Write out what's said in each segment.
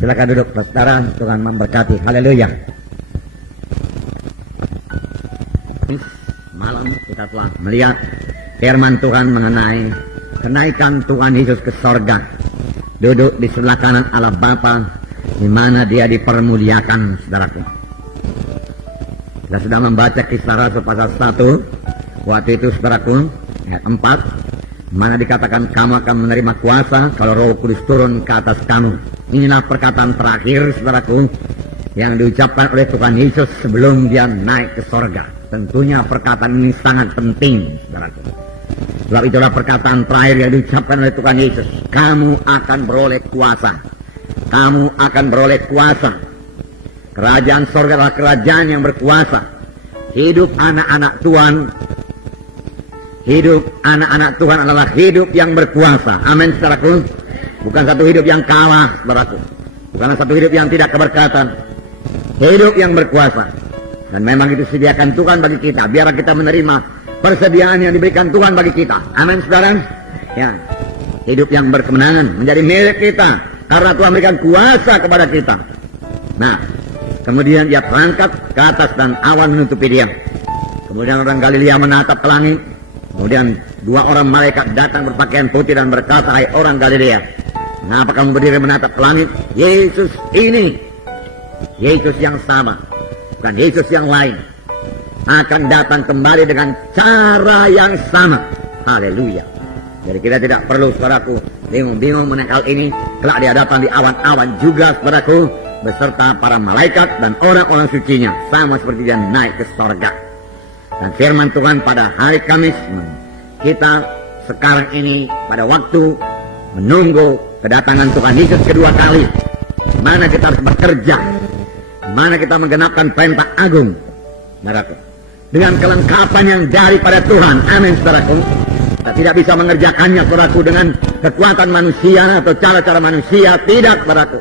Silakan duduk, saudara. Tuhan memberkati. Haleluya. Malam kita telah melihat firman Tuhan mengenai kenaikan Tuhan Yesus ke sorga, duduk di sebelah kanan Allah Bapa, di mana Dia dipermuliakan, saudaraku. Kita sudah membaca Kisah Rasul pasal 1. Waktu itu, saudaraku, ayat 4, mana dikatakan kamu akan menerima kuasa kalau Roh Kudus turun ke atas kamu. Inilah perkataan terakhir, saudaraku, yang diucapkan oleh Tuhan Yesus sebelum Dia naik ke sorga. Tentunya perkataan ini sangat penting, saudaraku. Sebab itulah perkataan terakhir yang diucapkan oleh Tuhan Yesus. Kamu akan beroleh kuasa. Kamu akan beroleh kuasa. Kerajaan sorga adalah kerajaan yang berkuasa. Hidup anak-anak Tuhan, hidup anak-anak Tuhan adalah hidup yang berkuasa. Amin, saudaraku. Bukan satu hidup yang kalah, saudaraku. Bukan satu hidup yang tidak keberkatan. Hidup yang berkuasa. Dan memang itu sediakan Tuhan bagi kita. Biarlah kita menerima persediaan yang diberikan Tuhan bagi kita. Amin, saudara. Ya, hidup yang berkemenangan menjadi milik kita karena Tuhan memberikan kuasa kepada kita. Nah, kemudian Dia terangkat ke atas dan awan menutupi Dia. Kemudian orang Galilea menatap ke langit. Kemudian dua orang malaikat datang berpakaian putih dan berkata, hai orang Galilea, mengapa kamu berdiri menatap ke langit? Yesus ini, Yesus yang sama, bukan Yesus yang lain, akan datang kembali dengan cara yang sama. Haleluya. Jadi kita tidak perlu, saudaraku, bingung-bingung mengenai hal ini. Kelak Dia datang di awan-awan juga, saudaraku, beserta para malaikat dan orang-orang sucinya, sama seperti Dia naik ke sorga. Dan firman Tuhan pada hari Kamis, kita sekarang ini pada waktu menunggu kedatangan Tuhan Yesus kedua kali, mana kita harus bekerja, mana kita menggenapkan perintah agung, saudaraku, dengan kelengkapan yang daripada Tuhan. Amin, saudaraku. Kita tidak bisa mengerjakannya, saudaraku, dengan kekuatan manusia atau cara-cara manusia, tidak, saudaraku.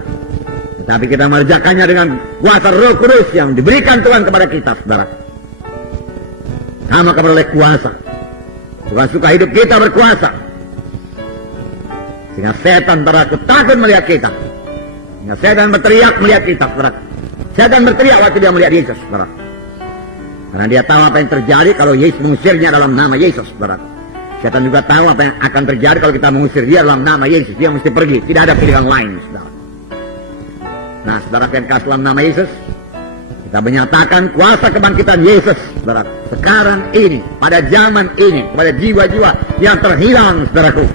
Tetapi kita mengerjakannya dengan kuasa Roh Kudus yang diberikan Tuhan kepada kita, saudaraku. Kamu akan beroleh kuasa. Tuhan suka hidup kita berkuasa, sehingga setan, saudaraku, takut melihat kita. Sehingga setan berteriak melihat kita, saudaraku. Setan berteriak waktu dia melihat Yesus, saudaraku. Karena dia tahu apa yang terjadi kalau Yesus mengusirnya dalam nama Yesus, saudaraku. Setan juga tahu apa yang akan terjadi kalau kita mengusir dia dalam nama Yesus. Dia mesti pergi, tidak ada pilihan lain, saudara. Nah, saudara yang kasih dalam nama Yesus, kita menyatakan kuasa kebangkitan Yesus, saudara. Sekarang ini, pada zaman ini, kepada jiwa-jiwa yang terhilang, saudaraku.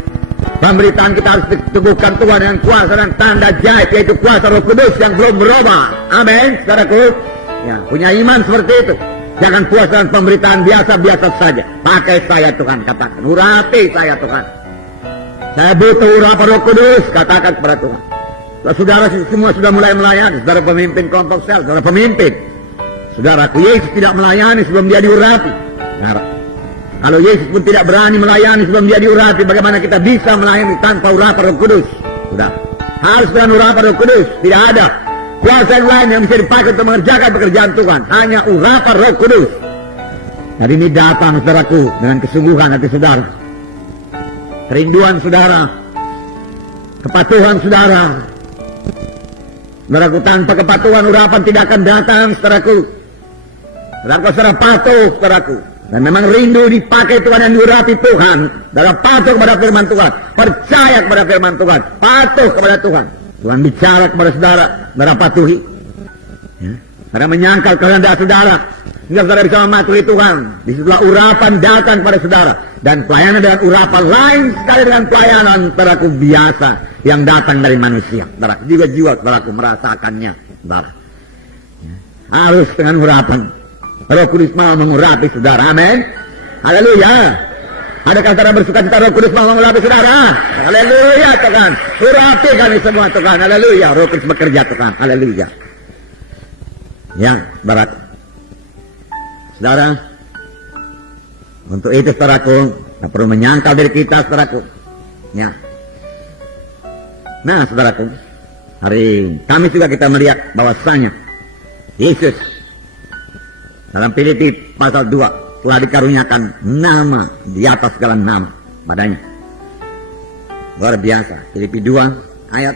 Pemberitaan kita harus diteguhkan Tuhan dengan kuasa dan tanda jahit, yaitu kuasa Roh Kudus yang belum berubah. Amin, saudaraku. Ya, punya iman seperti itu. Jangan puas dengan pemberitaan biasa-biasa saja. Pakai saya, Tuhan, katakan. Urapi saya, Tuhan. Saya butuh urapan Roh Kudus, katakan kepada Tuhan. Saudara semua sudah mulai melayani, saudara pemimpin kelompok sel, saudara pemimpin. Saudaraku, Yesus tidak melayani sebelum Dia diurapi. Nah, kalau Yesus pun tidak berani melayani sebelum Dia diurapi, bagaimana kita bisa melayani tanpa urapan Roh Kudus? Sudah, harus dengan urapan Roh Kudus. Tidak ada kuasa yang lain yang bisa dipakai untuk mengerjakan pekerjaan Tuhan. Hanya urapan Roh Kudus. Jadi ini datang, saudaraku, dengan kesungguhan hati saudara, kerinduan saudara, kepatuhan saudara. Saudaraku, tanpa kepatuhan urapan tidak akan datang, saudaraku. Saudaraku, saudara patuh, saudaraku. Dan memang rindu dipakai Tuhan yang diurapi Tuhan. Saudara patuh kepada firman Tuhan. Percaya kepada firman Tuhan. Patuh kepada Tuhan. Tuhan bicara kepada saudara. Saudara patuhi. Ya. Saudara menyangkal kehendak saudara. Sehingga saudara bisa mematuhi Tuhan. Disitulah urapan datang kepada saudara. Dan pelayanan dengan urapan lain sekali dengan pelayanan, saudaraku, biasa yang datang dari manusia. Saudara, jiwa-jiwa, saudaraku, merasakannya. Saudara. Ya. Harus dengan urapan. Roh Kudus mau mengurapi saudara. Amin. Haleluya. Adakah saudara bersuka cita Roh Kudus mau mengurapi saudara? Haleluya, Tuhan. Urapi kami semua, Tuhan. Haleluya. Roh Kudus bekerja, Tuhan. Haleluya. Ya, barat. Saudara, untuk itu, saudaraku, kita perlu menyangkal diri kita, saudaraku. Ya. Nah, saudaraku, hari Kamis juga kita melihat bahwasanya Yesus dalam Filipi pasal 2 telah dikaruniakan nama di atas segala nama padanya. Luar biasa. Filipi 2 ayat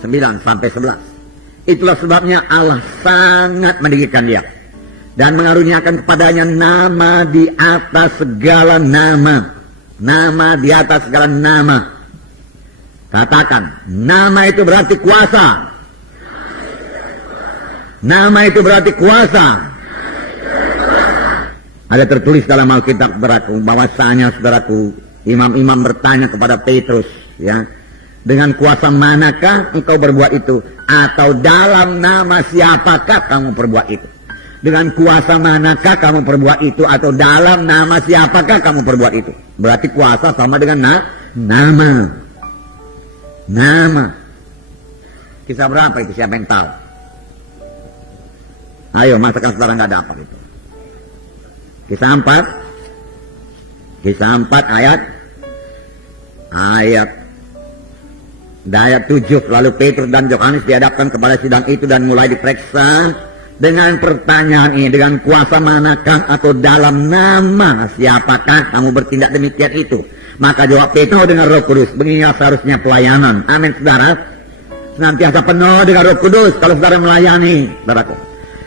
9 sampai 11. Itulah sebabnya Allah sangat meninggikan dia dan mengaruniakan kepadanya nama di atas segala nama. Nama di atas segala nama. Katakan, nama itu berarti kuasa. Nama itu berarti kuasa. Ada tertulis dalam Alkitab, saudaraku, bahwasanya saudaraku, imam-imam bertanya kepada Petrus, ya, dengan kuasa manakah engkau berbuat itu? Atau dalam nama siapakah kamu perbuat itu? Dengan kuasa manakah kamu perbuat itu? Atau dalam nama siapakah kamu perbuat itu? Berarti kuasa sama dengan nama. Nama. Kisah berapa itu? Siapa yang tahu? Ayo, masakan saudara nggak dapat itu. Kisah 4. Kisah 4 ayat 7. Lalu Petrus dan Yohanes dihadapkan kepada sidang itu dan mulai diperiksa dengan pertanyaan ini, dengan kuasa manakah atau dalam nama siapakah kamu bertindak demikian itu? Maka jawab Petrus dengan Roh Kudus. Beginilah seharusnya pelayanan. Amin, saudara. Senantiasa penuh dengan Roh Kudus kalau saudara melayani, saudaraku.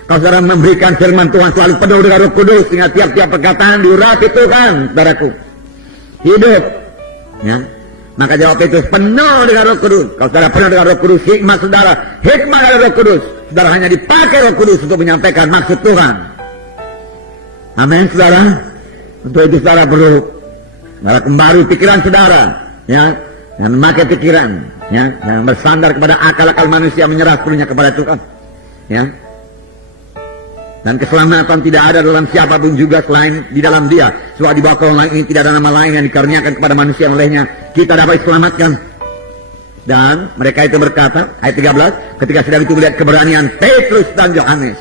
Kalau saudara memberikan firman Tuhan selalu penuh dengan Roh Kudus, sehingga tiap-tiap perkataan diurapi Tuhan, saudaraku. Hidup, ya. Maka jawab Petrus, penuh dengan Roh Kudus. Kalau saudara penuh dengan Roh Kudus, hikmat saudara, hikmat dari Roh Kudus. Saudara hanya dipakai Roh Kudus untuk menyampaikan maksud Tuhan. Amin, saudara. Untuk itu saudara perlu kembali pikiran saudara, ya, dan memakai pikiran, ya, yang bersandar kepada akal-akal manusia, menyerah sepenuhnya kepada Tuhan, ya. Dan keselamatan tidak ada dalam siapapun juga selain di dalam Dia. Sebab di bawah kolong langit ini tidak ada nama lain yang dikaruniakan kepada manusia yang olehnya kita dapat diselamatkan. Dan mereka itu berkata, ayat 13, ketika sedang itu melihat keberanian Petrus dan Yohanes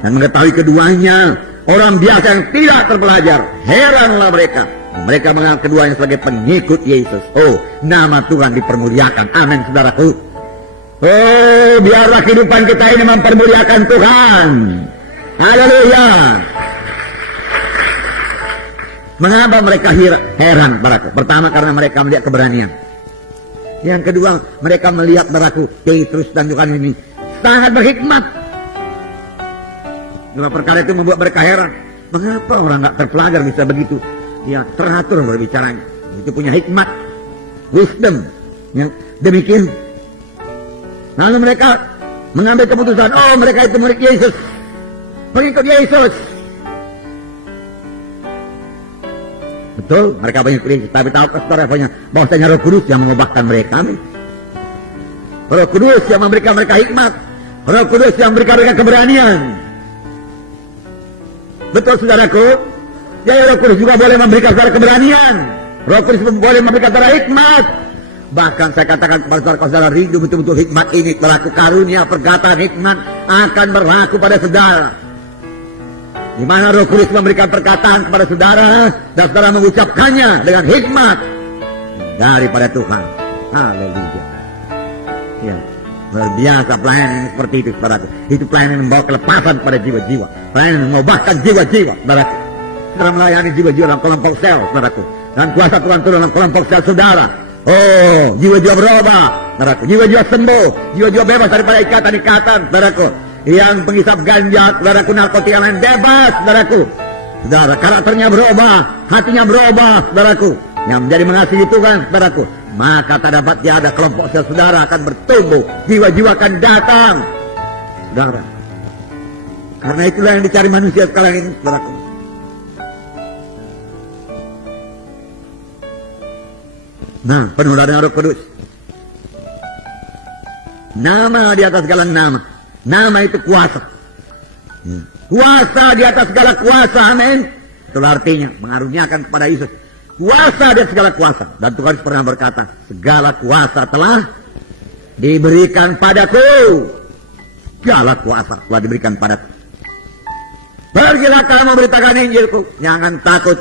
dan mengetahui keduanya orang biasa yang tidak terpelajar, heranlah mereka. Mereka menganggap keduanya sebagai pengikut Yesus. Oh, nama Tuhan dipermuliakan. Amin, saudaraku. Oh, biarlah kehidupan kita ini mempermuliakan Tuhan. Haleluya. Mengapa mereka heran, saudaraku? Pertama, karena mereka melihat keberanian. Yang kedua, mereka melihat, saudaraku, Petrus dan Yohanes ini sangat berhikmat. Dua perkara itu membuat mereka heran. Mengapa orang nggak terpelajar bisa begitu? Ya, teratur berbicaranya. Itu punya hikmat, wisdom, yang demikian. Lalu mereka mengambil keputusan, oh, mereka itu murid Yesus, pengikut Yesus. Betul, mereka pengikut Yesus. Tapi tahukah saudara bahwasanya Roh Kudus yang mengubahkan mereka? Roh Kudus yang memberikan mereka hikmat, Roh Kudus yang memberikan mereka keberanian. Betul, saudaraku. Jadi Roh Kudus juga boleh memberikan saudara keberanian. Roh Kudus boleh memberikan saudara hikmat. Bahkan saya katakan kepada saudara, rindu betul-betul hikmat ini, berlaku karunia perkataan hikmat akan berlaku pada saudara. Di mana Roh Kudus memberikan perkataan kepada saudara dan saudara mengucapkannya dengan hikmat daripada Tuhan. Haleluya. Ya, luar biasa pelayanan ini seperti itu, saudara. Itu pelayanan yang membawa kelepasan pada jiwa-jiwa. Pelayanan yang mengubahkan jiwa-jiwa, saudara. Saudara melayani jiwa-jiwa dalam kelompok sel, saudaraku. Dan kuasa Tuhan turun dalam kelompok sel saudara. Oh, jiwa-jiwa berubah, saudaraku. Jiwa-jiwa sembuh, jiwa-jiwa bebas daripada ikatan-ikatan, saudaraku. Yang penghisap ganja, saudaraku, narkotika lain bebas, saudaraku. Saudara, karakternya berubah, hatinya berubah, saudaraku. Yang menjadi mengasihi Tuhan, saudaraku. Maka tak dapat tiada kelompok sel saudara akan bertumbuh, jiwa-jiwa akan datang, saudara. Karena itulah yang dicari manusia sekarang ini, saudaraku. Nah, penuh dengan Roh Kudus. Nama di atas segala nama. Nama itu kuasa. Kuasa di atas segala kuasa. Amin. Itulah artinya mengaruniakan kepada Yesus kuasa di atas segala kuasa. Dan Tuhan pernah berkata, segala kuasa telah diberikan padaku. Segala kuasa telah diberikan padaku. Pergilah kamu memberitakan Injilku. Jangan takut.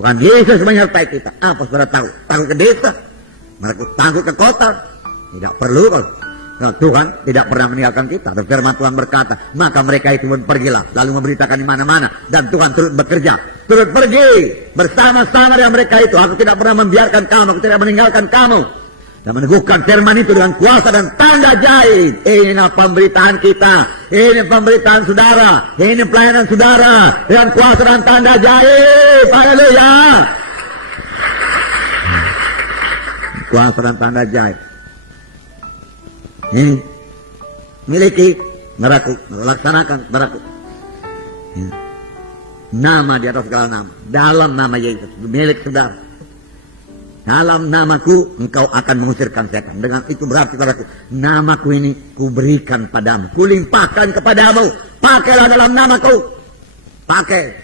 Tuhan Yesus menyertai kita. Apa saudara tahu? Takut ke desa, mereka takut ke kota. Tidak perlu. Kalau Tuhan tidak pernah meninggalkan kita. Dan firman Tuhan berkata, maka mereka itu pergilah, lalu memberitakan di mana-mana. Dan Tuhan turut bekerja, turut pergi bersama-sama dengan mereka itu. Aku tidak pernah membiarkan kamu, aku tidak meninggalkan kamu. dan meneguhkan firman itu dengan kuasa dan tanda jahit. Inilah pemberitaan kita, ini pemberitaan saudara, ini pelayanan saudara dengan kuasa dan tanda jahit. Haleluya. Kuasa dan tanda jahit ini miliki saudaraku, laksanakan saudaraku. Nama di atas segala nama, dalam nama Yesus milik saudara. Dalam namaku engkau akan mengusirkan setan. Dengan itu berarti saudaraku, namaku ini kuberikan padamu, kulimpahkan kepadamu. Pakailah dalam namaku, pakai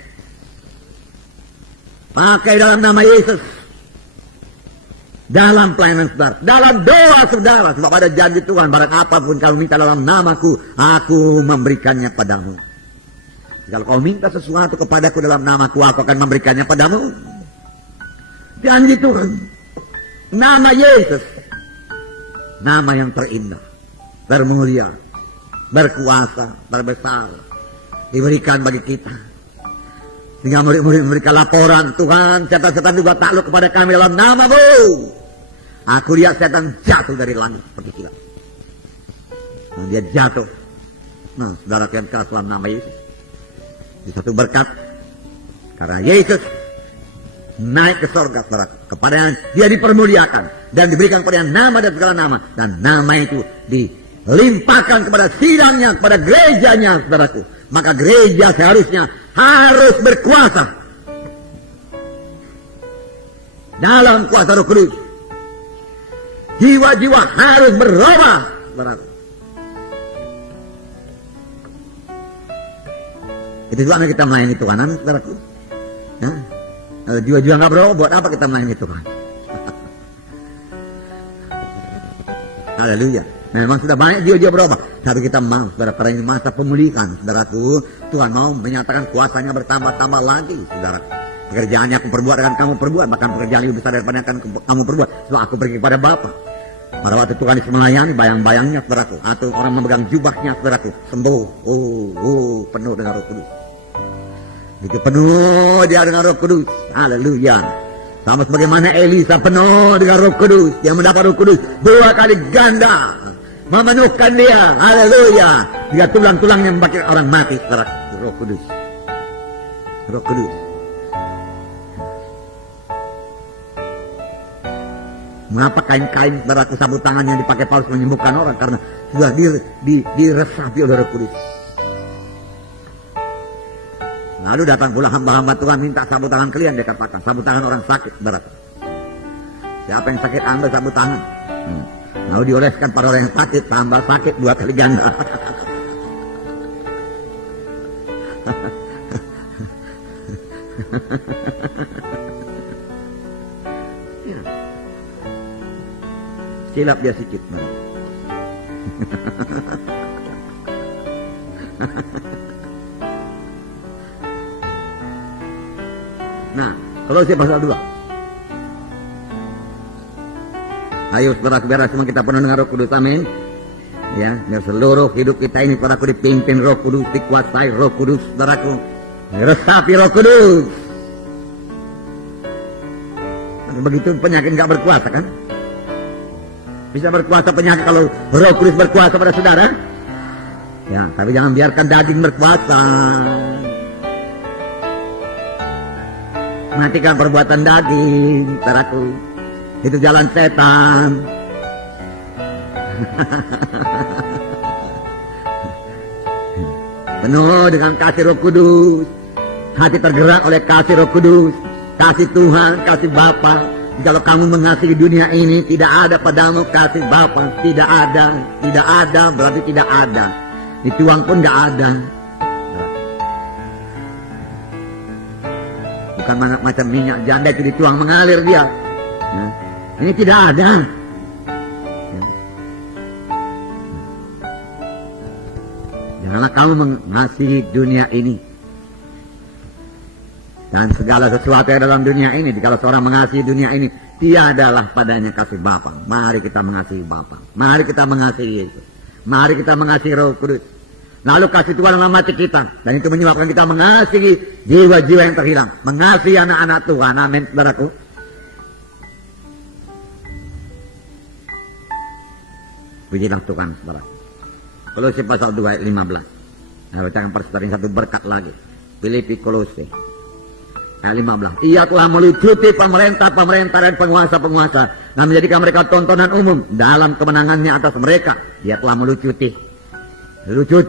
dalam nama Yesus, dalam pelayanan saudara, dalam doa saudara. Sebab ada janji Tuhan, barang apapun kau minta dalam namaku, aku memberikannya padamu. Kalau kau minta sesuatu kepadaku dalam namaku, aku akan memberikannya padamu. Janji Tuhan. Nama Yesus, nama yang terindah, bermulia, berkuasa, berbesar, diberikan bagi kita. Sehingga murid-murid memberikan laporan, Tuhan, setan-setan juga takluk kepada kami dalam namamu. Aku lihat setan jatuh dari langit seperti kilat. Nah, dia jatuh. Nah, saudara yang keras dalam nama Yesus. Di satu berkat, karena Yesus naik ke sorga, saudara, kepada dia dipermuliakan dan diberikan kepada nama dan segala nama, dan nama itu dilimpahkan kepada sidangnya, kepada gerejanya, saudaraku. Maka gereja seharusnya harus berkuasa dalam kuasa Roh Kudus. Jiwa-jiwa harus berubah, saudaraku. Itu sebabnya kita melayani Tuhan, saudaraku. Nah, kalau jiwa-jiwa nggak berubah, buat apa kita melayani Tuhan? Haleluya. Memang sudah banyak jiwa-jiwa berubah, tapi kita mau, saudara, pada ini masa pemulihan, saudaraku. Tuhan mau menyatakan kuasanya bertambah-tambah lagi, saudara. Pekerjaan yang aku perbuat akan kamu perbuat, bahkan pekerjaan lebih besar daripada yang akan kamu perbuat. Sebab aku pergi kepada Bapa. Pada waktu Tuhan Yesus melayani, bayang-bayangnya, saudaraku, atau orang memegang jubahnya, saudaraku, sembuh. Penuh dengan Roh Kudus. Itu penuh dia dengan Roh Kudus. Haleluya. Sama sebagaimana Elisa penuh dengan Roh Kudus, dia mendapat Roh Kudus 2 kali ganda, memenuhkan dia. Haleluya. Dia tulang-tulangnya membakar orang mati, saudara. Roh Kudus. Roh Kudus. Mengapa kain-kain, saudaraku, sabut tangan yang dipakai Paulus menyembuhkan orang? Karena sudah diresapi oleh Roh Kudus. Lalu datang pula hamba-hamba Tuhan minta sabut tangan kalian, dia katakan sabut tangan orang sakit, saudaraku. Siapa yang sakit ambil sabut tangan. Lalu dioleskan pada orang yang sakit, tambah sakit 2 kali ganda. Silap dia sikit. Nah, Kolose pasal 2. Ayo saudaraku, biar semua kita penuh dengan Roh Kudus, amin. Ya, biar seluruh hidup kita ini, saudaraku, dipimpin Roh Kudus, dikuasai Roh Kudus, saudaraku, diresapi Roh Kudus. Begitu penyakit nggak berkuasa, kan? Bisa berkuasa penyakit kalau Roh Kudus berkuasa pada saudara. Ya, tapi jangan biarkan daging berkuasa. Matikan perbuatan daging, saudaraku. Itu jalan setan. Penuh dengan kasih Roh Kudus. Hati tergerak oleh kasih Roh Kudus. Kasih Tuhan, kasih Bapa. Kalau kamu mengasihi dunia ini, tidak ada padamu kasih Bapa. Tidak ada, berarti tidak ada. Dituang pun tidak ada. Bukan macam minyak janda itu dituang mengalir dia. Nah, ini tidak ada. Janganlah kamu mengasihi dunia ini dan segala sesuatu yang dalam dunia ini. Kalau seorang mengasihi dunia ini, tiadalah padanya kasih Bapa. Mari kita mengasihi Bapa. Mari kita mengasihi Yesus. Mari kita mengasihi Roh Kudus. Lalu kasih Tuhan dalam hati kita. Dan itu menyebabkan kita mengasihi jiwa-jiwa yang terhilang. Mengasihi anak-anak Tuhan. Amin, saudaraku. Pujilah Tuhan, saudara. Kolose pasal 2 ayat 15. Nah, bacakan persaudara satu berkat lagi. Filipi Kolose ayat 15. Ia telah melucuti pemerintah-pemerintah dan penguasa-penguasa dan menjadikan mereka tontonan umum dalam kemenangannya atas mereka. Ia telah melucuti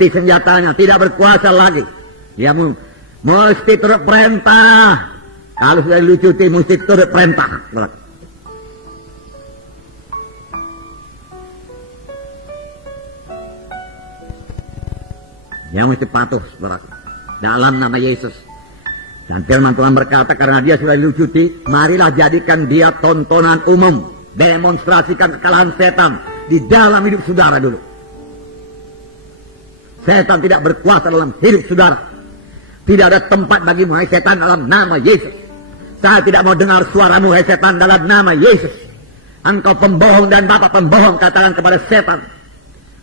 senjatanya, tidak berkuasa lagi. Dia mesti turut perintah. Kalau sudah dilucuti mesti turut perintah. Dia mesti patuh, saudara, dalam nama Yesus. Dan firman Tuhan berkata, karena dia sudah dilucuti, marilah jadikan dia tontonan umum. Demonstrasikan kekalahan setan di dalam hidup saudara dulu. Setan tidak berkuasa dalam hidup saudara. Tidak ada tempat bagimu, hai setan, dalam nama Yesus. Saya tidak mau dengar suaramu, hai setan, dalam nama Yesus. Engkau pembohong dan bapak pembohong, katakan kepada setan.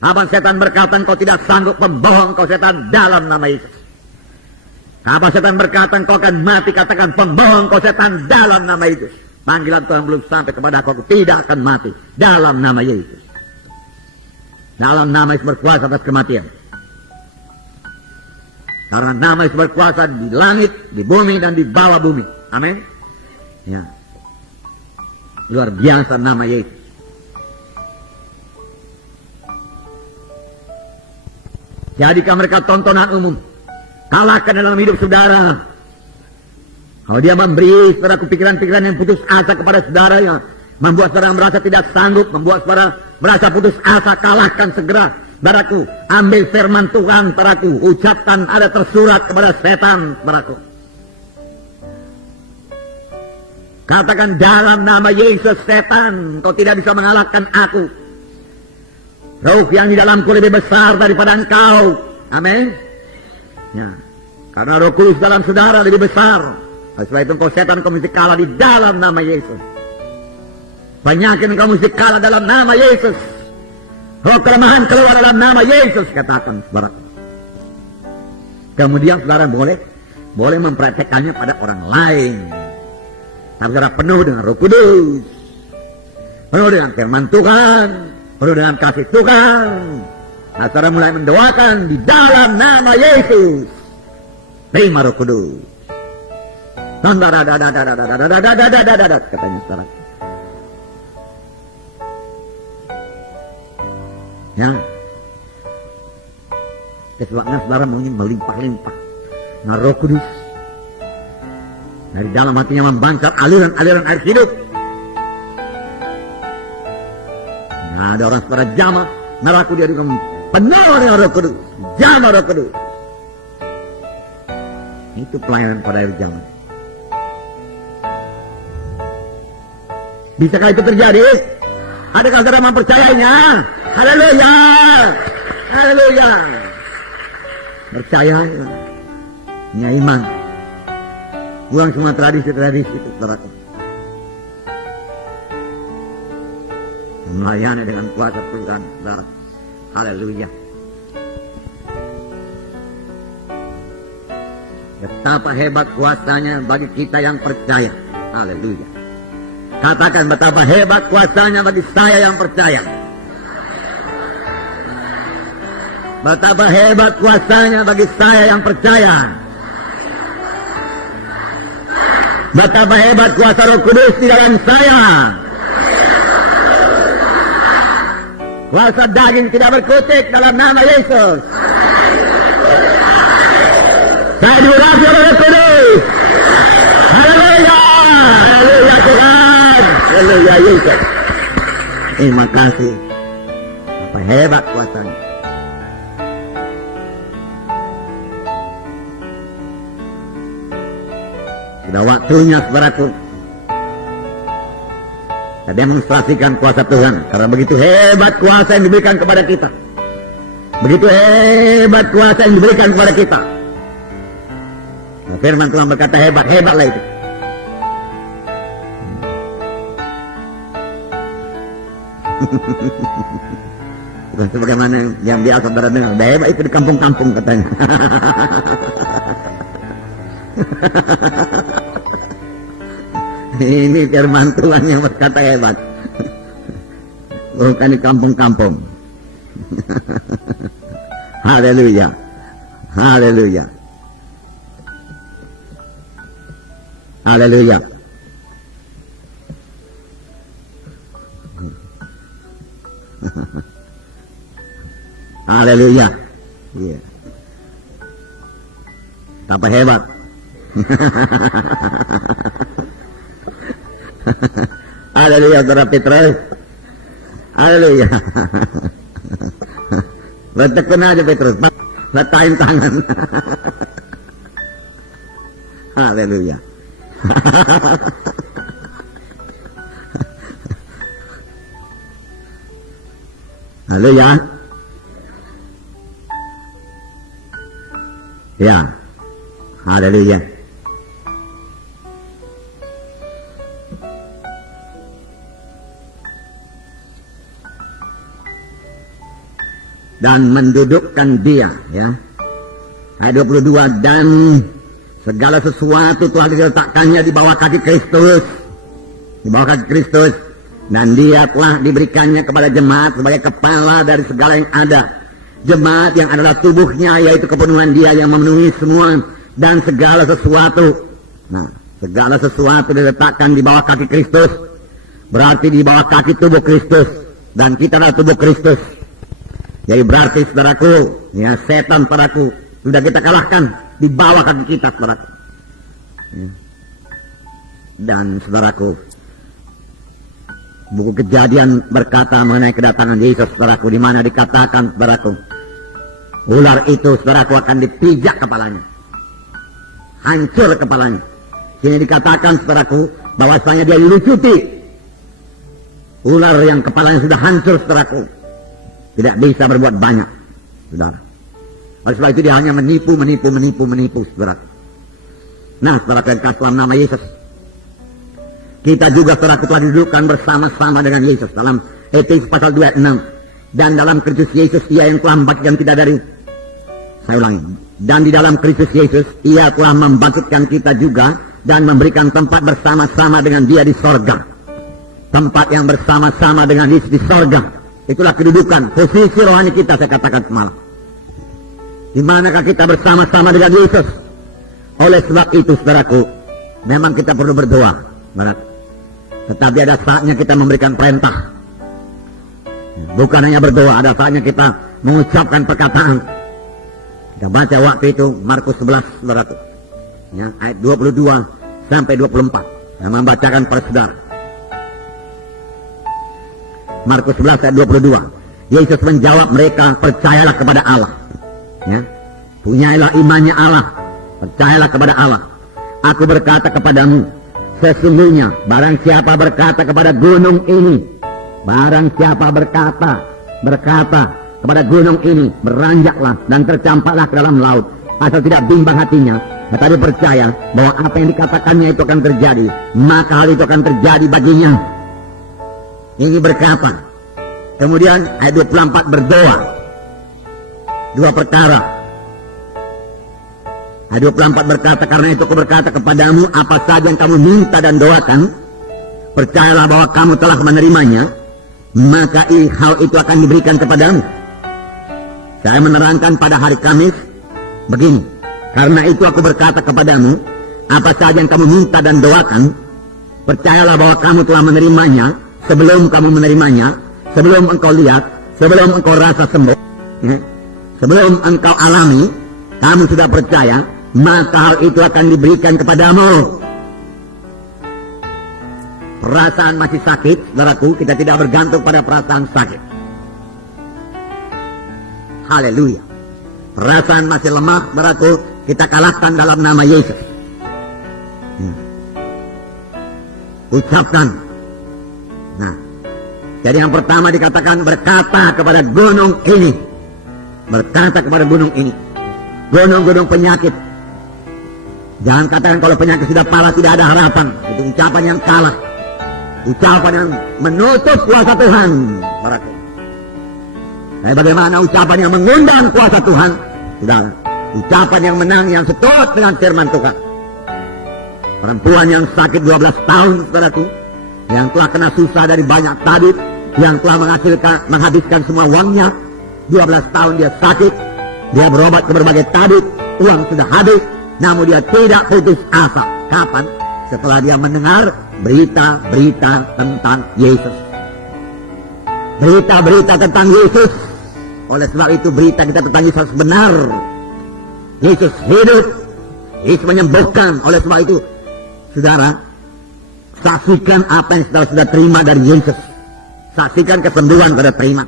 Abang setan berkata, engkau tidak sanggup, pembohong kau setan, dalam nama Yesus. Apa setan berkata engkau akan mati, katakan pembohong kau setan, dalam nama Yesus. Panggilan Tuhan belum sampai kepada aku tidak akan mati, dalam nama Yesus. Dalam nama Yesus berkuasa atas kematian. Karena nama Yesus berkuasa di langit, di bumi, dan di bawah bumi. Amin. Ya. Luar biasa nama Yesus. Jadikan mereka tontonan umum. Kalahkan dalam hidup saudara. Kalau dia memberi saudara pikiran-pikiran yang putus asa kepada saudara, yang membuat saudara merasa tidak sanggup, membuat saudara merasa putus asa, kalahkan segera. Saudaraku, ambil firman Tuhan, saudaraku, ucapkan ada tersurat kepada setan, saudaraku. Katakan dalam nama Yesus, setan, kau tidak bisa mengalahkan aku. Roh yang di dalamku lebih besar daripada engkau. Amin. Ya. Karena Roh Kudus dalam saudara lebih besar. Setelah itu engkau setan, kau mesti kalah di dalam nama Yesus. Penyakit engkau mesti kalah dalam nama Yesus. Roh kelemahan keluar dalam nama Yesus, katakan saudara. Kemudian saudara boleh mempraktekannya pada orang lain. Tapi saudara penuh dengan Roh Kudus, penuh dengan firman Tuhan, penuh dengan kasih Tuhan. Nah, saudara mulai mendoakan di dalam nama Yesus. Terima Roh Kudus. Katanya saudara. Ya. Sebabnya saudara maunya melimpah-limpah. Nah, Roh Kudus dari dalam hatinya membangkar aliran-aliran air hidup. Nah, ada orang saudara jamaah, neraku dia juga penuh dengan Roh Kudus, jamaah Roh Kudus. Itu pelayanan pada akhir zaman. Bisakah itu terjadi? Adakah saudara mempercayainya? Haleluya, haleluya. Percaya, ini iman. Buang semua tradisi-tradisi itu, saudaraku. Melayani dengan kuasa Tuhan, saudara. Haleluya. Betapa hebat kuasanya bagi kita yang percaya. Haleluya. Katakan betapa hebat kuasanya bagi saya yang percaya. Betapa hebat kuasanya bagi saya yang percaya. Betapa hebat kuasa Roh Kudus di dalam saya. Kuasa daging tidak berkutik dalam nama Yesus. Saya diurapi oleh Roh Kudus. Haleluya, haleluya Tuhan, haleluya Yesus. Terima kasih. Apa hebat kuasanya. Sudah waktunya saudaraku kita demonstrasikan kuasa Tuhan. Karena begitu hebat kuasa yang diberikan kepada kita. Begitu hebat kuasa yang diberikan kepada kita. Nah, firman Tuhan berkata hebat, hebatlah itu. Bukan sebagaimana yang biasa saudara dengar. Udah hebat itu di kampung-kampung katanya. Ini firman Tuhan yang berkata hebat. Bukan di kampung-kampung. Haleluya. Haleluya. Haleluya. Haleluya. Iya. Tambah hebat. Haleluya, Saudara Petrus. Haleluya. Letakkan aja Petrus, letakkan tangan. Haleluya. Haleluya. Ya. Haleluya. Dan mendudukkan dia, ya. Ayat 22, dan segala sesuatu telah diletakkannya di bawah kaki Kristus. Di bawah kaki Kristus. Dan dia telah diberikannya kepada jemaat sebagai kepala dari segala yang ada. Jemaat yang adalah tubuhnya, yaitu kepenuhan dia yang memenuhi semua dan segala sesuatu. Nah, segala sesuatu diletakkan di bawah kaki Kristus. Berarti di bawah kaki tubuh Kristus. Dan kita adalah tubuh Kristus. Jadi berarti saudaraku, ya setan saudaraku, sudah kita kalahkan di bawah kaki kita saudaraku. Ya. Dan saudaraku, buku Kejadian berkata mengenai kedatangan Yesus saudaraku, di mana dikatakan saudaraku, ular itu saudaraku akan dipijak kepalanya, hancur kepalanya. Sini dikatakan saudaraku, bahwasanya dia dilucuti. Ular yang kepalanya sudah hancur saudaraku, tidak bisa berbuat banyak, saudara. Oleh sebab itu dia hanya menipu, saudara. Nah, saudara yang kasih dalam nama Yesus, kita juga saudara telah didudukkan bersama-sama dengan Yesus dalam Efesus pasal 2 ayat 6. Dan dalam Kristus Yesus ia yang telah membangkitkan kita dari, saya ulangi, dan di dalam Kristus Yesus ia telah membangkitkan kita juga dan memberikan tempat bersama-sama dengan dia di sorga. Tempat yang bersama-sama dengan Yesus di sorga. Itulah kedudukan, posisi rohani kita, saya katakan semalam. Di manakah kita bersama-sama dengan Yesus? Oleh sebab itu, saudaraku, memang kita perlu berdoa. Tetapi ada saatnya kita memberikan perintah. Bukan hanya berdoa, ada saatnya kita mengucapkan perkataan. Kita baca waktu itu, Markus 11, saudaraku. Ya, ayat 22 sampai 24. Saya membacakan pada saudara. Markus 11 ayat 22. Yesus menjawab mereka, percayalah kepada Allah. Ya. Punyailah imannya Allah. Percayalah kepada Allah. Aku berkata kepadamu, sesungguhnya barang siapa berkata kepada gunung ini, barang siapa berkata kepada gunung ini, beranjaklah dan tercampaklah ke dalam laut, asal tidak bimbang hatinya, tetapi percaya bahwa apa yang dikatakannya itu akan terjadi, maka hal itu akan terjadi baginya. Ini berkata. Kemudian ayat 24 berdoa. Dua perkara. Ayat 24 berkata, karena itu aku berkata kepadamu, apa saja yang kamu minta dan doakan, percayalah bahwa kamu telah menerimanya, maka hal itu akan diberikan kepadamu. Saya menerangkan pada hari Kamis begini, karena itu aku berkata kepadamu, apa saja yang kamu minta dan doakan, percayalah bahwa kamu telah menerimanya. Sebelum kamu menerimanya, sebelum engkau lihat, sebelum engkau rasa sembuh, sebelum engkau alami, kamu sudah percaya, maka hal itu akan diberikan kepadamu. Perasaan masih sakit, saudaraku, kita tidak bergantung pada perasaan sakit. Haleluya. Perasaan masih lemah, saudaraku, kita kalahkan dalam nama Yesus. Ucapkan. Nah, jadi yang pertama dikatakan berkata kepada gunung ini. Berkata kepada gunung ini. Gunung-gunung penyakit. Jangan katakan kalau penyakit sudah parah tidak ada harapan. Itu ucapan yang salah. Ucapan yang menutup kuasa Tuhan. Tapi bagaimana ucapan yang mengundang kuasa Tuhan? Sudah. Ucapan yang menang, yang setut dengan firman Tuhan. Perempuan yang sakit 12 tahun, saudaraku, yang telah kena susah dari banyak tabib, yang telah menghabiskan semua uangnya, 12 tahun dia sakit, dia berobat ke berbagai tabib, uang sudah habis, namun dia tidak putus asa. Kapan? Setelah dia mendengar berita-berita tentang Yesus. Berita-berita tentang Yesus. Oleh sebab itu berita kita tentang Yesus benar. Yesus hidup, Yesus menyembuhkan. Oleh sebab itu, saudara, saksikan apa yang saudara sudah terima dari Yesus. Saksikan kesembuhan pada terima.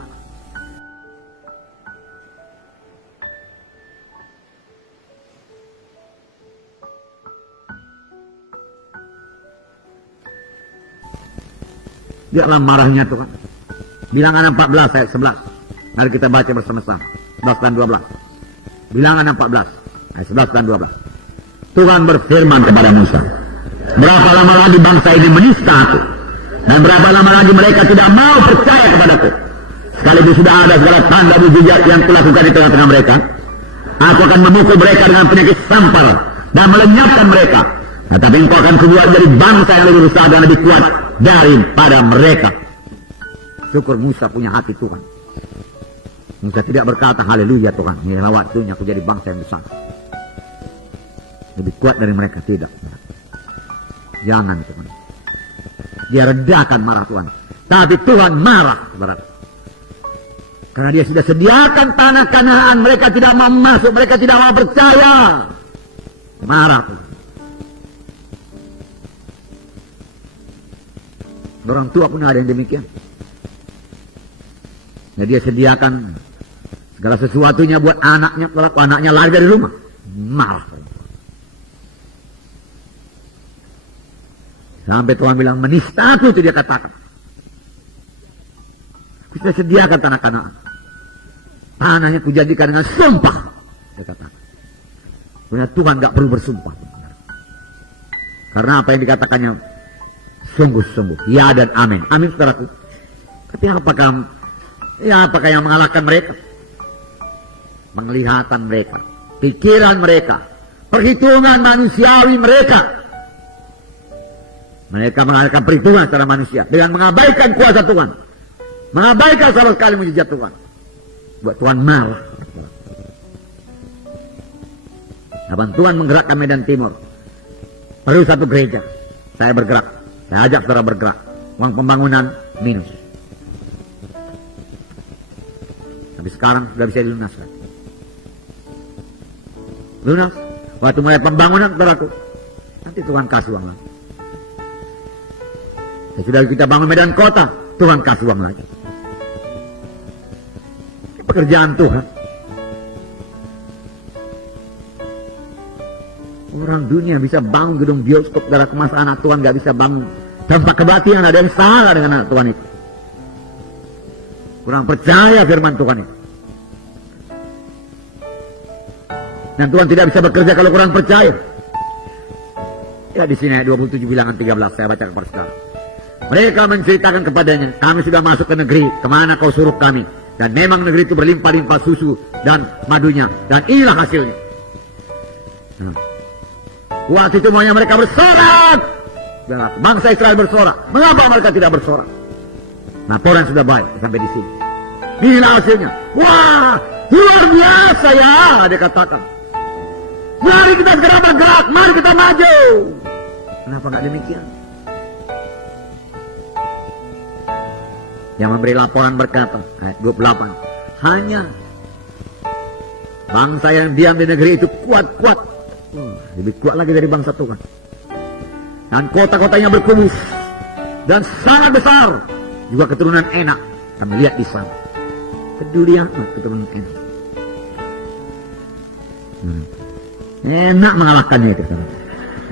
Lihatlah marahnya Tuhan. Bilangan 14 ayat 11. Mari kita baca bersama-sama. 11 dan 12. Bilangan 14 ayat 11 dan 12. Tuhan berfirman kepada Musa, berapa lama lagi bangsa ini menista aku, dan berapa lama lagi mereka tidak mau percaya kepadaku, sekaligus sudah ada segala tanda mukjizat yang kulakukan di tengah-tengah mereka. Aku akan memukul mereka dengan penyakit sampar dan melenyapkan mereka. Tetapi engkau akan kubuat jadi bangsa yang lebih besar dan lebih kuat daripada mereka. Syukur Musa punya hati Tuhan. Musa tidak berkata haleluya Tuhan, inilah waktunya aku jadi bangsa yang besar, lebih kuat dari mereka. Tidak. Jangan Tuhan. Dia redakan marah Tuhan. Tapi Tuhan marah, saudara. Karena dia sudah sediakan tanah Kanaan, mereka tidak mau masuk, mereka tidak mau percaya. Marah Tuhan. Orang tua pun ada yang demikian. Nah, dia sediakan segala sesuatunya buat anaknya, kalau anaknya lari dari rumah, marah. Sampai Tuhan bilang, menista aku, itu dia katakan. Kita sediakan tanah Kanaan. Tanahnya kujadikan dengan sumpah, dia katakan. Karena Tuhan gak perlu bersumpah. Karena apa yang dikatakannya sungguh-sungguh, ya dan amin. Amin, saudaraku. Tapi apakah yang mengalahkan mereka? Penglihatan mereka, pikiran mereka, perhitungan manusiawi mereka. Mereka mengadakan perhitungan secara manusia dengan mengabaikan kuasa Tuhan, mengabaikan sama sekali mujizat Tuhan. Buat Tuhan marah. Kapan Tuhan menggerakkan Medan Timur, perlu satu gereja, saya bergerak, saya ajak saudara bergerak. Uang pembangunan minus. Tapi sekarang sudah bisa dilunaskan. Lunas. Waktu mulai pembangunan, saudaraku, nanti Tuhan kasih uang lagi. Sudah kita bangun medan kota, Tuhan kasih uang lagi. Pekerjaan Tuhan. Orang dunia bisa bangun gedung bioskop, darah kemas anak Tuhan gak bisa bangun. Tanpa kebatian, ada yang salah dengan anak Tuhan itu. Kurang percaya firman Tuhan itu. Dan Tuhan tidak bisa bekerja kalau kurang percaya. Ya di sini ayat 27 bilangan 13 saya baca kepada sekarang. Mereka menceritakan kepadanya, kami sudah masuk ke negeri kemana kau suruh kami, dan memang negeri itu berlimpah-limpah susu dan madunya, dan inilah hasilnya. Waktu itu maunya mereka bersorak. Bangsa Israel bersorak. Mengapa mereka tidak bersorak? Laporan sudah baik sampai di sini. Inilah hasilnya. Wah, luar biasa ya, dia katakan. Mari kita segera bergerak, mari kita maju. Kenapa nggak demikian? Yang memberi laporan berkata, ayat 28, hanya bangsa yang diam di negeri itu kuat-kuat, lebih kuat lagi dari bangsa Tuhan. Dan kota-kotanya berkumis dan sangat besar. Juga keturunan Enak kami lihat di sana. Peduli amat keturunan Enak. Enak mengalahkannya itu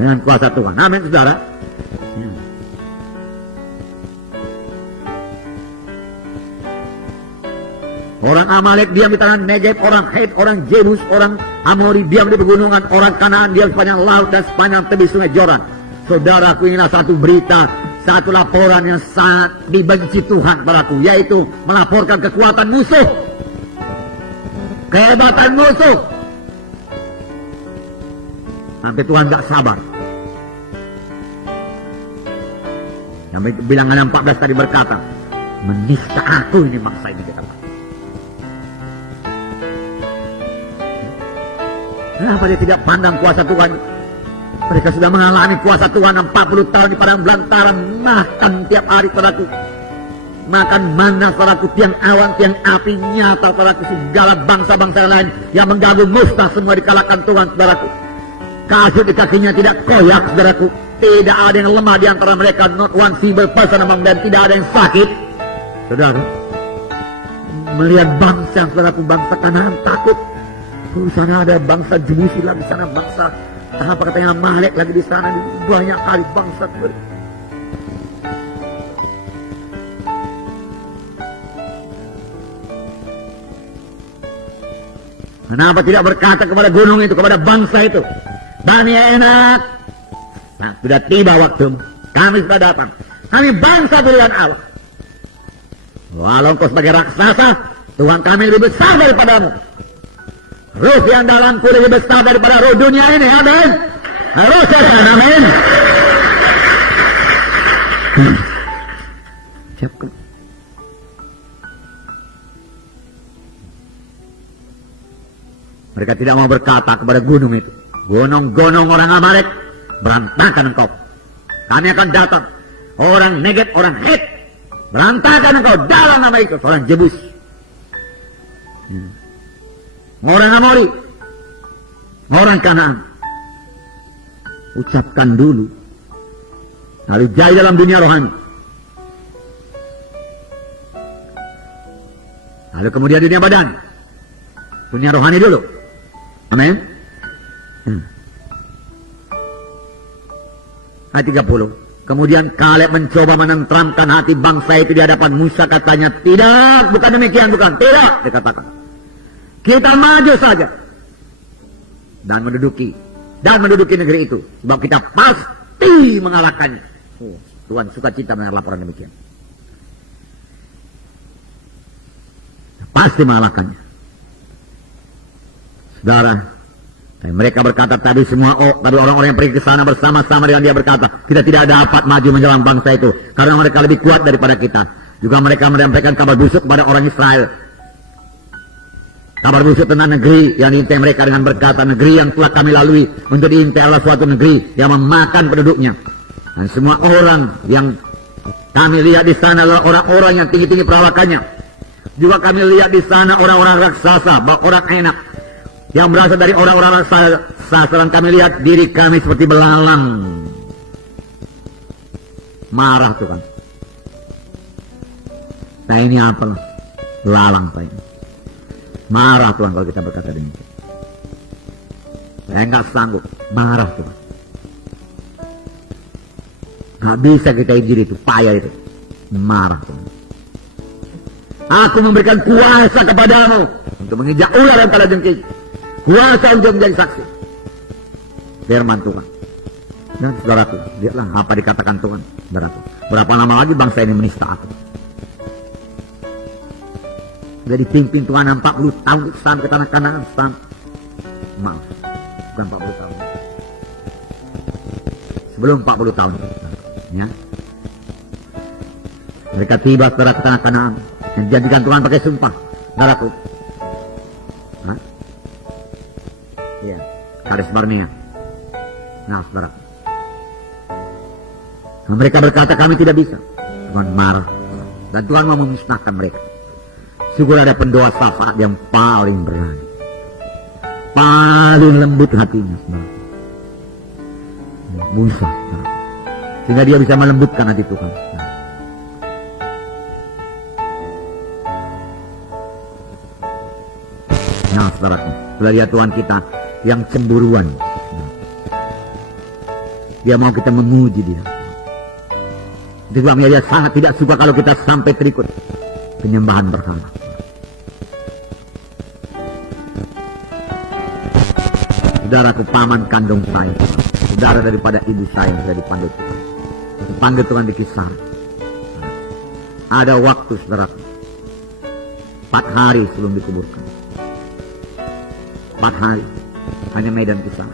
dengan kuasa Tuhan. Amin, saudara. Orang Amalek diam di tangan Negeb, orang Het, orang Jebus, orang Amori diam di pegunungan, orang Kanaan diam sepanjang laut dan sepanjang tepi sungai Jordan. Saudaraku, inilah satu berita, satu laporan yang sangat dibenci Tuhan padaku, yaitu melaporkan kekuatan musuh, kehebatan musuh. Sampai Tuhan gak sabar. Sampai bilangan 14 tadi berkata, menista aku ini bangsa ini, kata. Kenapa dia tidak pandang kuasa Tuhan? Mereka sudah mengalami kuasa Tuhan 40 tahun di padang belantaran, makan tiap hari saudaraku. Makan mana saudaraku, tiang awan, tiang api nyata saudaraku. Segala bangsa-bangsa lain yang mengganggu musnah semua dikalahkan Tuhan saudaraku. Kasut di kakinya tidak koyak saudaraku. Tidak ada yang lemah di antara mereka. Not one single person among them. Tidak ada yang sakit. Saudara, melihat bangsa saudaraku, bangsa Kanaan takut. Di sana ada bangsa Jebusi lagi, di sana bangsa apa katanya Amalek lagi di sana, banyak kali bangsa. Kenapa tidak berkata kepada gunung itu, kepada bangsa itu, Bani Enak, nah, sudah tiba waktu, kami sudah datang, kami bangsa pilihan Allah. Walau kau sebagai raksasa, Tuhan kami lebih besar daripadamu. Ruh yang dalamku lebih besar daripada ruh dunia ini. Amin. Harus katakan amin. Mereka tidak mau berkata kepada gunung itu, gunung-gunung orang Amalek, berantakan engkau. Kami akan datang. Orang Negeb, orang Het, berantakan engkau dalam nama itu. Orang Jebus, orang Amori, orang Kanaan. Ucapkan dulu. Lalu jaya dalam dunia rohani. Lalu kemudian dunia badan. Dunia rohani dulu. Amin. Ayat 30. Kemudian Kaleb mencoba menenteramkan hati bangsa itu di hadapan Musa. Katanya, tidak, bukan demikian, bukan. Tidak, dikatakan. Kita maju saja dan menduduki negeri itu, sebab kita pasti mengalahkannya. Tuhan sukacita mendengar laporan demikian. Pasti mengalahkannya. Saudara, dan mereka berkata tadi orang-orang yang pergi ke sana bersama-sama dengan dia berkata, kita tidak dapat maju menyerang bangsa itu karena mereka lebih kuat daripada kita. Juga mereka menyampaikan kabar busuk kepada orang Israel. Kabar busuk tentang negeri yang diintai mereka dengan berkata, negeri yang telah kami lalui untuk diintai adalah suatu negeri yang memakan penduduknya. Dan semua orang yang kami lihat di sana adalah orang-orang yang tinggi-tinggi perawakannya. Juga kami lihat di sana orang-orang raksasa, orang enak yang berasal dari orang-orang raksasa. Dan kami lihat diri kami seperti belalang. Marah Tuhan. Nah ini apa? Belalang Pak ini. Marah Tuhan kalau kita berkata demikian. Saya nggak sanggup. Marah Tuhan. Nggak bisa kita izin itu, payah itu. Marah Tuhan. Aku memberikan kuasa kepadamu untuk menginjak ular dan kalajengking. Kuasa untuk menjadi saksi. Firman Tuhan. Dan saudaraku, lihatlah apa dikatakan Tuhan. Saudaraku, berapa lama lagi bangsa ini menista aku? Sudah dipimpin Tuhan 40 tahun sampai ke tanah Kanaan. Maaf, bukan 40 tahun. Sebelum 40 tahun. Ya. Mereka tiba saudara ke tanah Kanaan. Yang dijadikan Tuhan pakai sumpah. Saudaraku. Hah? Iya. Kades Barnea. Nah saudara. Nah, mereka berkata kami tidak bisa. Tuhan marah. Dan Tuhan mau memusnahkan mereka. Syukur ada pendoa syafaat yang paling berani. Paling lembut hatinya. Musa. Sehingga dia bisa melembutkan hati Tuhan. Nah saudaraku, sudah lihat Tuhan kita yang cemburuan. Dia mau kita memuji dia. Sebabnya dia sangat tidak suka kalau kita sampai terikut penyembahan berhala. Saudaraku, paman kandung saya, saudara daripada ibu saya yang sudah dipanggil Tuhan. Dipanggil Tuhan di Kisah. Ada waktu saudaraku, 4 hari sebelum dikuburkan. 4 hari hanya medan Kisah.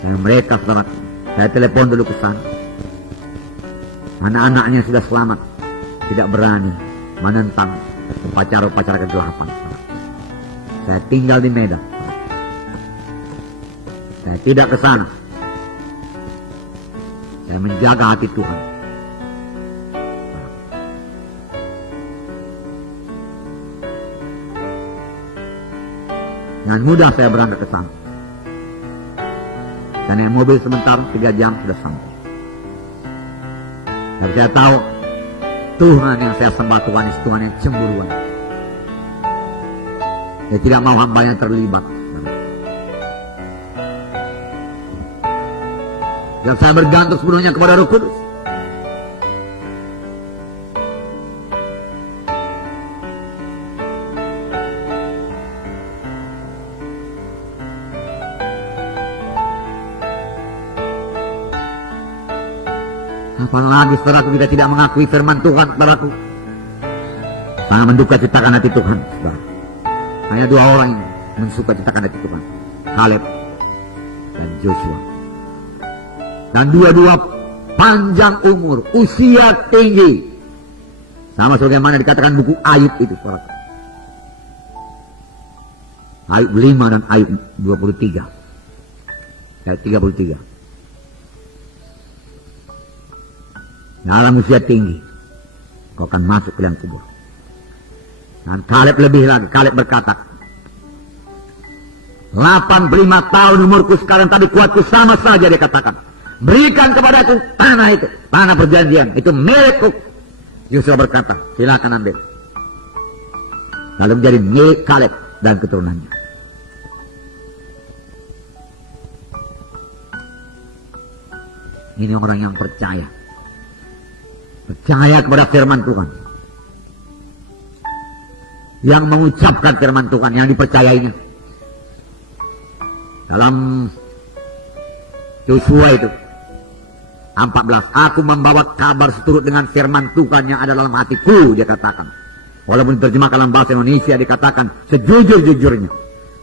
Dan mereka saudaraku, saya telepon dulu ke sana. Anak-anaknya sudah selamat, tidak berani menentang upacara-upacara kegelapan. Saya tinggal di Medan. Saya tidak ke sana. Saya menjaga hati Tuhan. Dengan mudah saya berangkat ke sana. Saya naik mobil sebentar, 3 jam sudah sampai. Dan saya tahu Tuhan yang saya sembah, Tuhan itu Tuhan yang cemburuan. Dia tidak mau hamba yang terlibat. Dan saya bergantung sepenuhnya kepada Roh Kudus. Apalagi saudaraku kita tidak mengakui firman Tuhan saudaraku, sangat menduka citakan hati Tuhan saudara. Hanya 2 orang yang mensuka citakan hati Tuhan, Kaleb dan Joshua. Dan dua-dua panjang umur, usia tinggi, sama sebagaimana dikatakan buku Ayub itu saudara. Ayub 5 dan Ayub 23 ayat 33. Dalam usia tinggi kau akan masuk ke dalam kubur. Dan Kaleb lebih lagi. Kaleb berkata, 85 tahun umurku sekarang, tapi kuatku sama saja. Dia katakan, berikan kepadaku tanah itu, tanah perjanjian, itu milikku. Yosua berkata, silakan ambil. Lalu menjadi milik Kaleb dan keturunannya. Ini orang yang percaya kepada firman Tuhan, yang mengucapkan firman Tuhan, yang dipercayainya. Dalam Yosua itu 14, aku membawa kabar seturut dengan firman Tuhan yang ada dalam hatiku, dia katakan. Walaupun diterjemahkan dalam bahasa Indonesia dikatakan sejujur-jujurnya,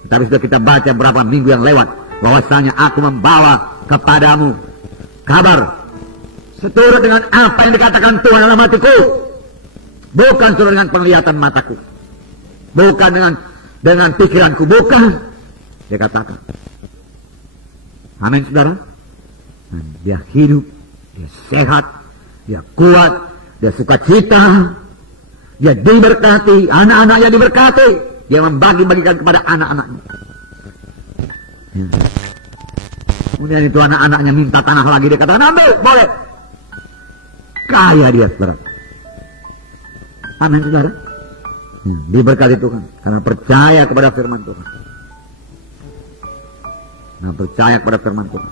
tetapi sudah kita baca beberapa minggu yang lewat bahwasanya aku membawa kepadamu kabar seturut dengan apa yang dikatakan Tuhan dalam hatiku, bukan seturut dengan penglihatan mataku, bukan dengan pikiranku, bukan. Dia katakan, amin saudara. Dan dia hidup, dia sehat, dia kuat, dia sukacita, dia diberkati, anak-anaknya diberkati, dia membagi-bagikan kepada anak-anaknya. Kemudian itu anak-anaknya minta tanah lagi, dia katakan ambil, boleh. Kaya dia saudara. Amin saudara. Diberkati Tuhan karena percaya kepada firman Tuhan. Nah, percaya kepada firman Tuhan.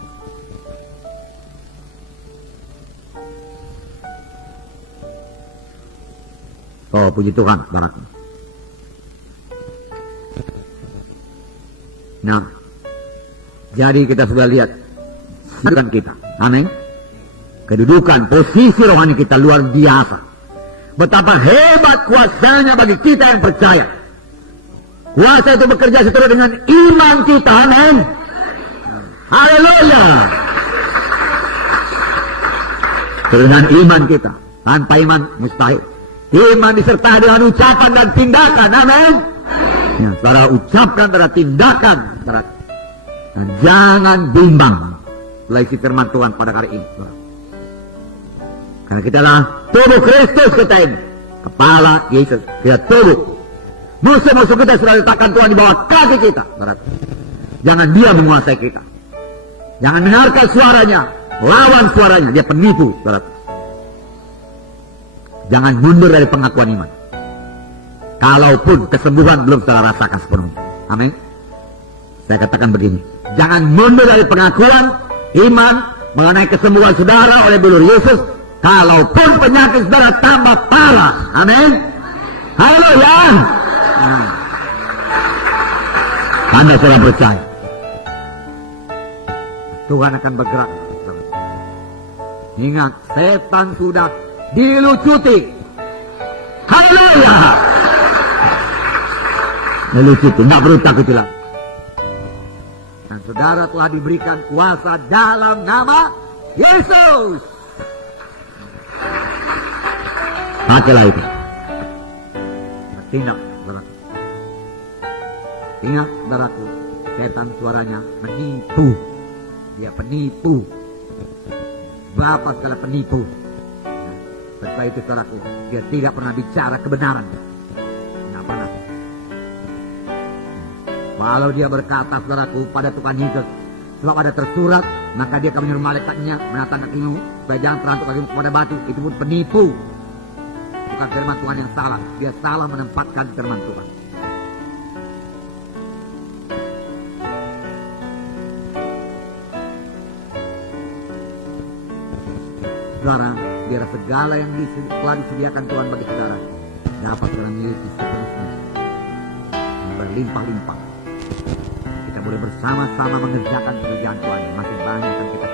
Oh, puji Tuhan saudara. Nah, jadi kita sudah lihat kedudukan kita. Amin. Kedudukan, posisi rohani kita luar biasa. Betapa hebat kuasanya bagi kita yang percaya. Kuasa itu bekerja seturut dengan iman kita. Amin. Haleluya. Dengan iman kita. Tanpa iman mustahil. Iman disertai dengan ucapan dan tindakan. Amin. Ya, saudara ucapkan pada tindakan. Saudara. Dan jangan bimbang oleh isi firman Tuhan pada hari ini. Saudara. Karena kita adalah tubuh Kristus kita ini. Kepala Yesus. Kita tubuh. Musuh-musuh kita sudah letakkan Tuhan di bawah kaki kita. Jangan dia menguasai kita. Jangan dengarkan suaranya. Lawan suaranya. Dia penipu. Jangan mundur dari pengakuan iman. Kalaupun kesembuhan belum saudara rasakan sepenuhnya. Amin. Saya katakan begini. Jangan mundur dari pengakuan iman mengenai kesembuhan saudara oleh bulur Yesus. Kalaupun penyakit saudara tambah parah. Amin. Haleluya. Anda sudah percaya Tuhan akan bergerak. Ingat, setan sudah dilucuti. Haleluya. Dilucuti, tidak perlu takut lagi. Dan saudara telah diberikan kuasa dalam nama Yesus. Pakailah itu. Tindak, saudaraku. Ingat, saudaraku, setan suaranya menipu. Dia penipu. Bapak adalah penipu. Setelah itu saudaraku, dia tidak pernah bicara kebenaran. Tidak pernah. Kalau dia berkata saudaraku pada Tuhan Yesus, sebab ada tersurat, maka dia akan menyuruh malaikatnya menatang kakimu supaya jangan terantuk kakimu kepada batu. Itu pun penipu. Bukan firman Tuhan yang salah. Dia salah menempatkan firman Tuhan. Saudara, biar segala yang telah disediakan Tuhan bagi saudara dapat saudara miliki seterusnya berlimpah-limpah. Kita boleh bersama-sama mengerjakan pekerjaan Tuhan. Masih banyak yang kita